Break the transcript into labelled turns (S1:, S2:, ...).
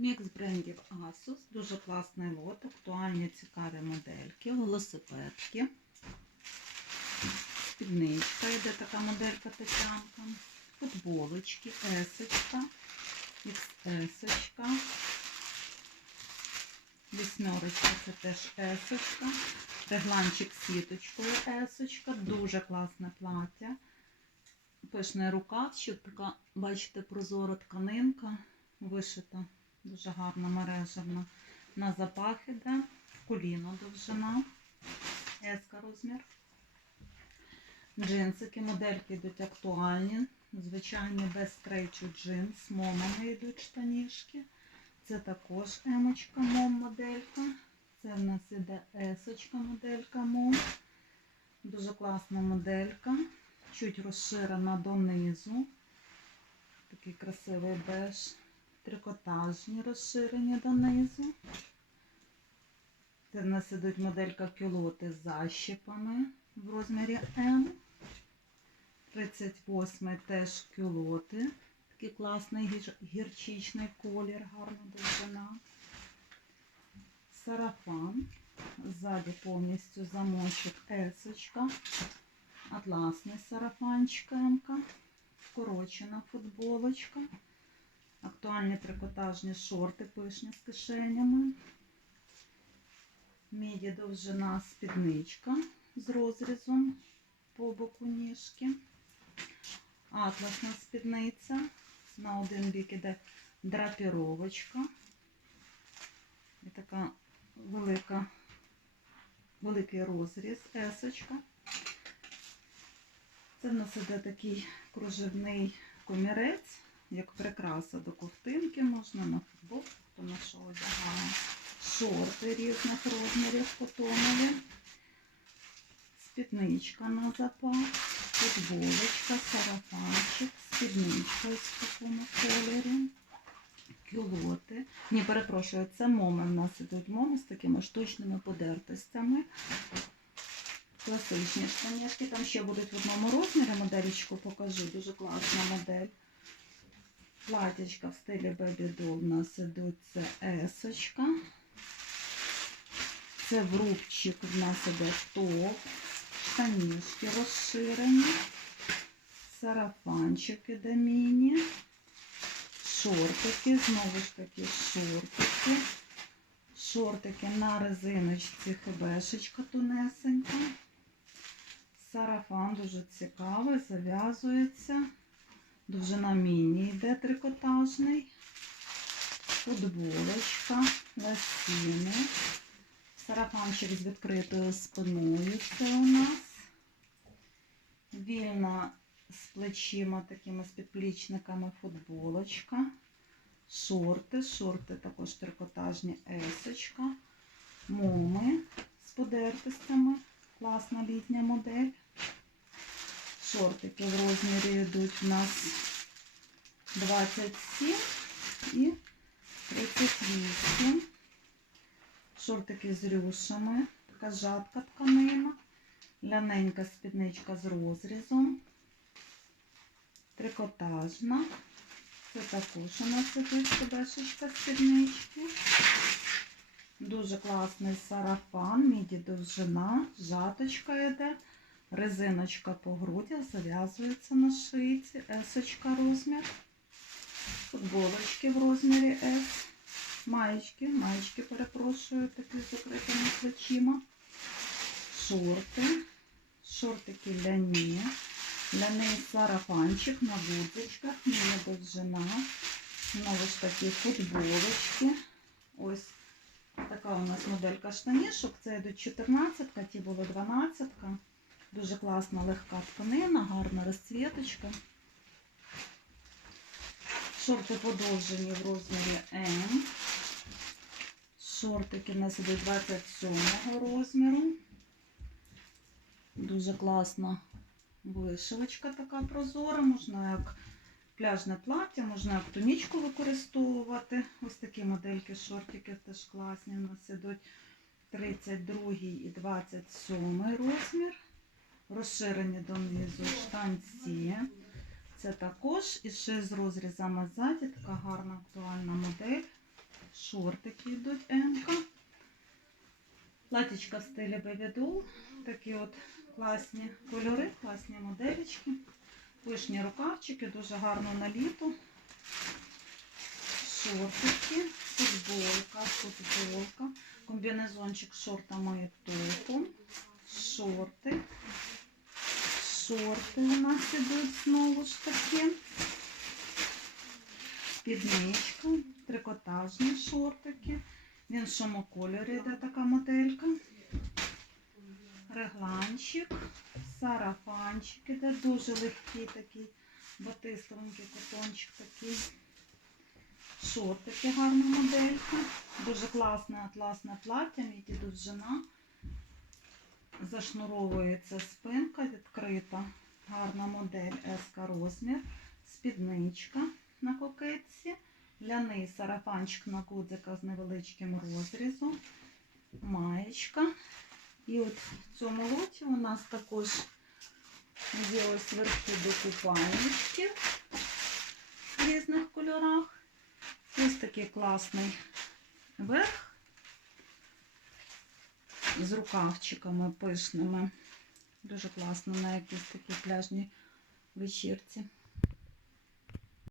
S1: Мікс брендів Asus, дуже класний лот, актуальні цікаві модельки, велосипедки. Спідничка, йде така моделька Тетянка. Футболочки, есочка, XS-очка. Вісьмерочка це теж есочка. Регланчик з сіточкою есочка. Дуже класне плаття. Пишний рукавчик, така, бачите, прозора тканинка вишита. Дуже гарна мережевна. На запах іде, коліно довжина, еска розмір. Джинсики, модельки йдуть актуальні. Звичайні без стрейчу джинс, момами йдуть штанішки. Це також емочка мом моделька. Це в нас іде есочка моделька мом. Дуже класна моделька. Чуть розширена донизу. Такий красивий беж. Трикотажні розширені донизу. Це в нас ідуть моделька кюлоти з защіпами в розмірі М. 38 теж кюлоти. Такий класний гір- гірчичний колір, гарна довжина. Сарафан. Ззаді повністю замочок есочка. Атласний сарафанчик М-ка. Вкорочена футболочка. Актуальні трикотажні шорти пишні з кишенями. Міді довжина спідничка з розрізом по боку ніжки. Атласна спідниця. На один бік іде драпіровочка. І така велика, великий розріз, есочка. Це в нас іде такий кружевний комірець, як прикраса до ковтинки, можна на футболку, хто на що одягає. Шорти різних розмірів котонові. Спідничка на запах, футболочка, сарафанчик, спідничка в такому кольорі, кюлоти. Ні, перепрошую, це моми. В нас ідуть моми з такими штучними подертостями. Класичні штанішки. Там ще будуть в одному розмірі моделічку покажу. Дуже класна модель. Платічка в стилі Doll у нас ідуть це есочка. Це в рубчик в нас іде топ, штанішки розширені, сарафанчик іде міні, шортики, знову ж таки шортики, шортики на резиночці хебешечка тонесенька. Сарафан дуже цікавий, зав'язується. Довжина міні йде трикотажний. Футболочка, лосіни. Сарафанчик з відкритою спиною це у нас. Вільна з плечима, такими з підплічниками футболочка. Шорти, шорти також трикотажні есочка. Моми з подертостями. Класна літня модель. Шортики в розмірі йдуть у нас 27 і 38. Шортики з рюшами, така жатка тканина, ляненька спідничка з розрізом, трикотажна. Це також у нас іде подешечка спіднички. Дуже класний сарафан, міді довжина, жаточка йде, резиночка по грудях, зав'язується на шийці, есочка розмір, футболочки в розмірі С. Маєчки, маєчки, перепрошую, такі з закритими плечима. Шорти, шортики ляні, ляний сарафанчик на гудзичках, мені довжина. Знову ж таки футболочки. Ось така у нас моделька штанішок. Це йдуть 14, ті було 12. Дуже класна легка тканина, гарна розцвіточка. Шорти подовжені в розмірі М. Шортики в нас ідуть 27 розміру. Дуже класна вишивочка така прозора. Можна як пляжне плаття, можна як тунічку використовувати. Ось такі модельки шортики теж класні. У нас ідуть 32 і 27 розмір. Розширені донизу штанці. Це також і ще з розрізами ззаді, така гарна актуальна модель. шортики йдуть М-ка. Платічка в стилі бебіду. Такі от класні кольори, класні моделечки. Пишні рукавчики, дуже гарно на літо. Шортики, футболка, футболка, комбінезончик з шортами і топом, шорти. Шорти у нас ідуть знову ж таки. Спідничка, трикотажні шортики. В іншому кольорі йде така моделька. Регланчик, сарафанчик іде дуже легкий такий, батистовенький котончик такий. Шортики гарна моделька. Дуже класне атласне плаття, міді довжина. Зашнуровується спинка відкрита. Гарна модель S розмір. Спідничка на кокетці. Ляний сарафанчик на гудзиках з невеличким розрізом. Маєчка. І от в цьому лоті у нас також є ось верхи до купальнички в різних кольорах. Ось такий класний верх з рукавчиками пишними. Дуже класно на якісь такі пляжні вечірці.